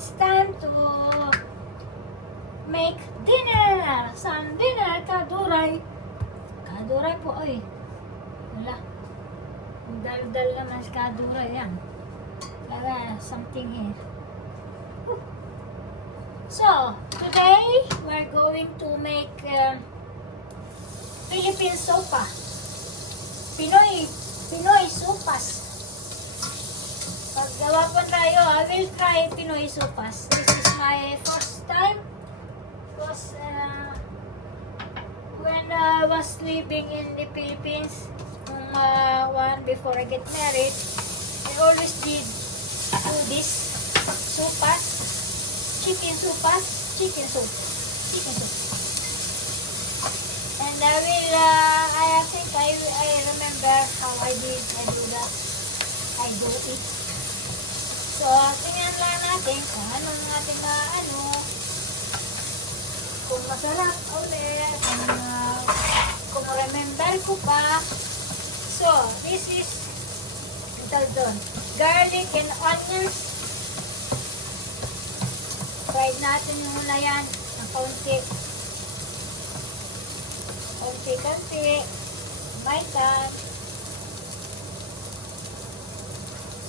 it's time to make dinner. Some dinner, kaduray. Kaduray po, oy. Wala. Dal-dal naman sa kaduray yan. Wala, something here. So, today, we're going to make Philippine sopa. Pinoy sopas. Paggawa po tayo, I will try Pinoy sopas. This is my first time. Because when I was living in the Philippines, before I get married, I always did do this sopas, chicken soup. And I think I remember how I do that. I do it. So, tingnan lang natin kung anong ating kung masarap ulit, kung remember ko pa. So, this is garlic and onions. Fried natin yung muna yan ng kaunti. Kaunti. Baitan.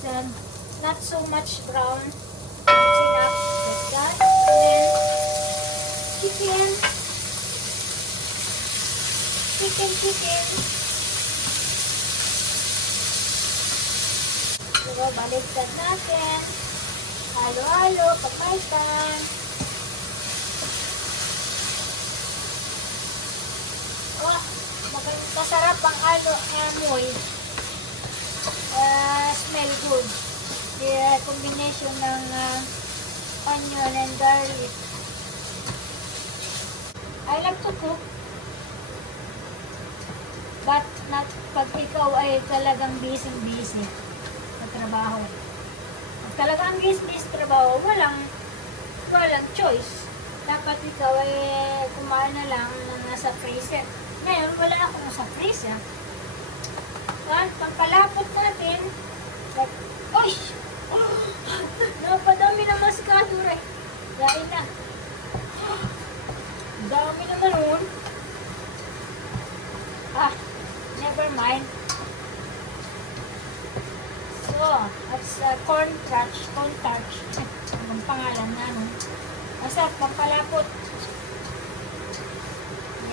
Then, not so much brown. It's enough. Like that. And then, chicken. So, baliktad natin. Halo-halo, papaitan. Oh, masarap ang amoy. Smell good. The combination ng onion and garlic. I like to cook. But not pag ikaw ay talagang busy sa trabaho. Pag talagang busy sa trabaho, walang choice. Dapat ikaw ay kumain na lang ng nasa freezer. Ngayon, wala akong nasa freezer. At pagkalapot natin, like, oy! Napadami na maskado rin. Dahil na. Dami naman nun. Never mind. So, that's corn starch. Ang pangalan na, no? Basta, pampalapot.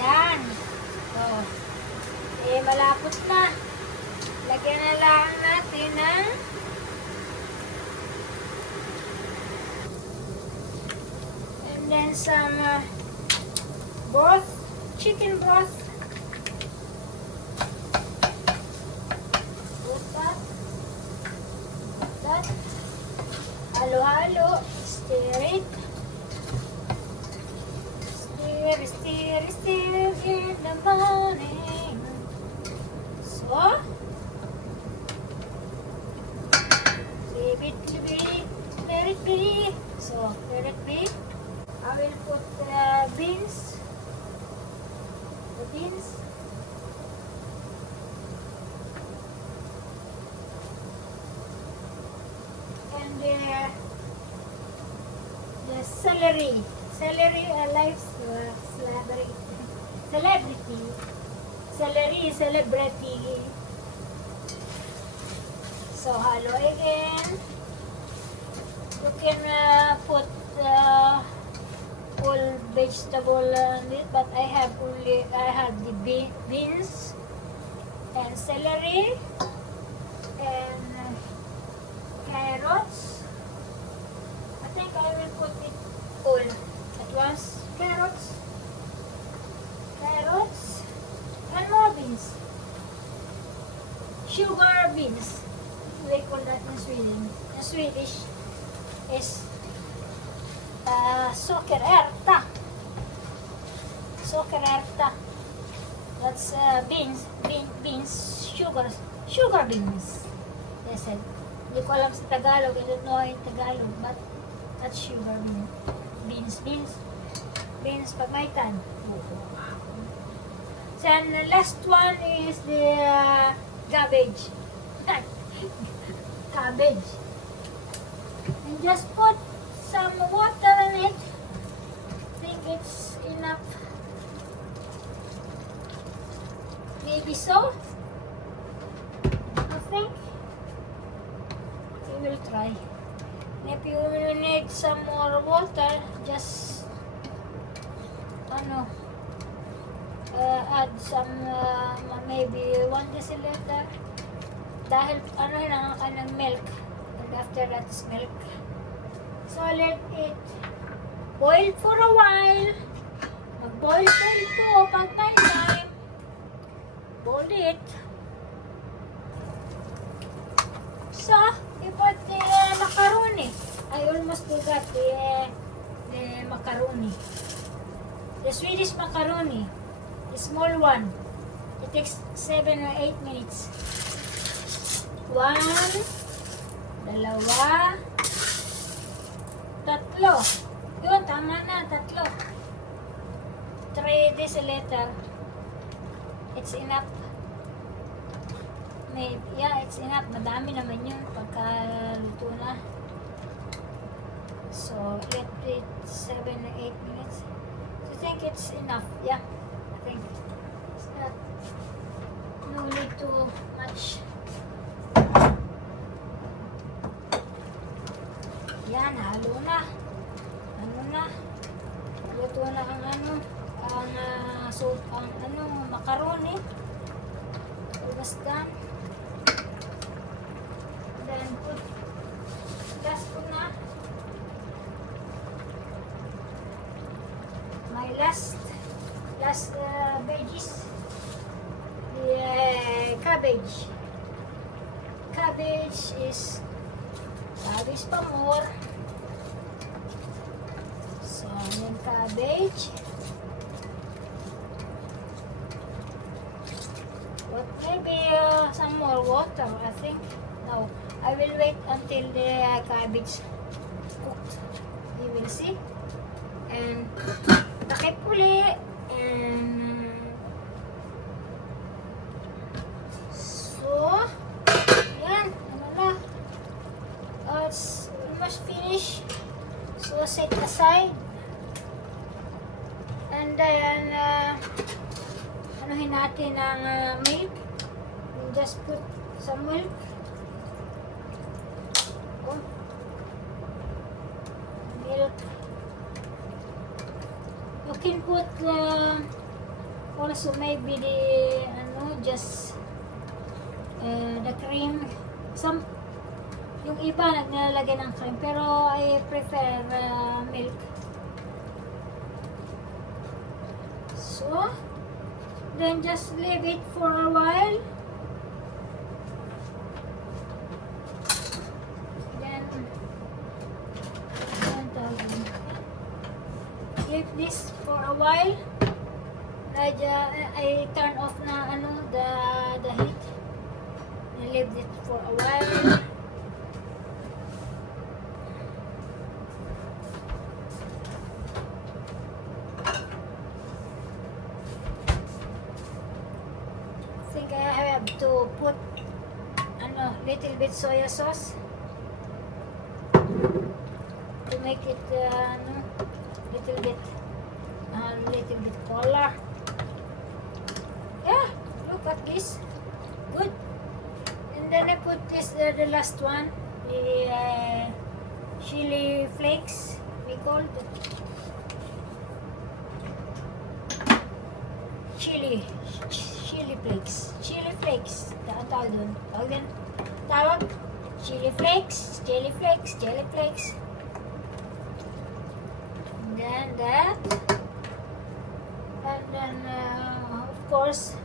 Yan. So, malapot na. Lagyan na lang natin ng and then some broth, chicken broth. Halo-halo, stir it. Stir in the morning. So, let it be. So, let it be. I will put the beans. And the celery. Celery, celebrity. So, halo again. You can put full vegetable on it, but I have the beans and celery and carrots. I think I will put it all at once. Carrots and more beans. Sugar beans. They call that in Sweden. In Swedish is sockerärta. That's beans, sugar beans. They said. Hindi ko alam sa Tagalog. I don't know in Tagalog, but that's sugar beans pagmaitan. Then the last one is the cabbage. Cabbage. And just put some water in it. I think it's enough. Maybe so. I think we will try. And if you need some more water, just add some maybe 1 deciliter. Dahil lang ang milk. And after that is milk. So let it boil for a while. Mag-boil po pag may time. Boil it. So, you put the macaroni. I almost forgot the macaroni. The Swedish macaroni. The small one. It takes 7 or 8 minutes. 1, 2, 3. Yun, tama na, 3. 3 deciliter. It's enough. Maybe, yeah, it's enough. Madami naman yun pagka luto na. So, let it 7 or 8 minutes. So, I think it's enough. Yeah, I think it's not. No need too much. Yan, halo na. Luto na ang macaroni. Almost done. Then put gas ko na. My last veggies. The cabbage. Cabbage pa more. So, yung cabbage. But maybe some more water, I think. No, I will wait until the cabbage cooked. You will see. And takip uli. And so, yan. It's almost finished. So, set aside. And then, anuhin natin ang milk. And just put some milk. Oh. Milk. You can put also maybe just the cream. Yung iba naglalagay ng cream, pero I prefer milk. So, then just leave it for a while. Then leave this for a while. I turn off na the heat. I leave it for a while. I have to put little bit soya sauce to make it little bit color. Yeah, look at this, good. And then I put this the last one, the chili flakes, we call it chili flakes. Tawag dun. Tawag chili flakes. And then that. And then of course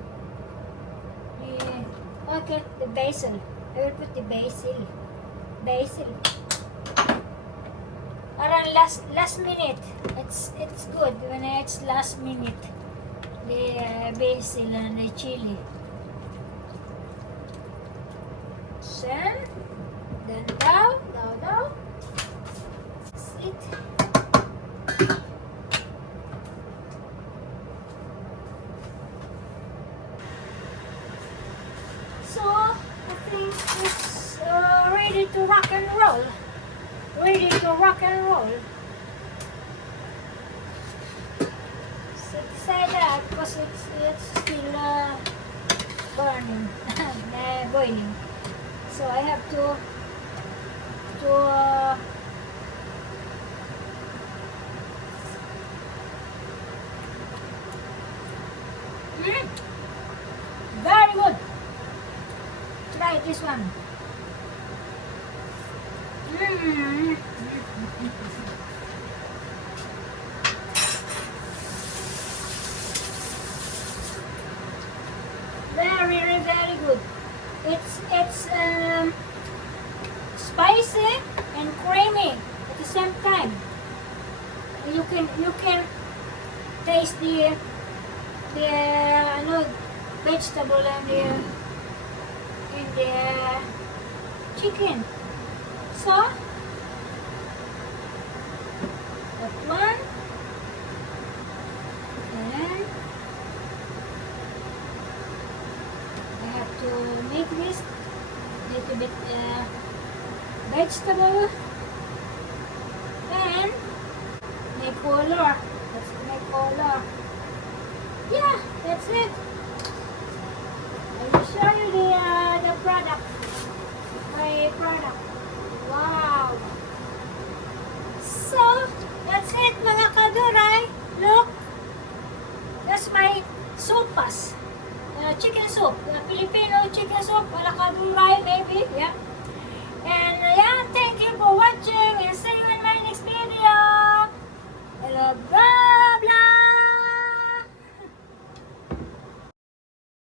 the basil. I will put the basil. Around last minute. It's good when it's last minute. The basil and the chili. Then down. That's it. So I think it's ready to rock and roll. Ready ready to rock and roll. Set aside that because it's still burning, boiling. So I have to very good. Try this one. Very good. It's spicy and creamy at the same time. You can taste the vegetable and the chicken. So that one, and I have to make this little bit vegetable and make color. Let's make color. Yeah, that's it. I will show you the product. My product. Wow. So that's it, mga kaduray. Look, that's my sopas. Chicken soup, Filipino chicken soup, mga kaduray maybe, yeah. And yeah, thank you for watching and see you in my next video. I love you.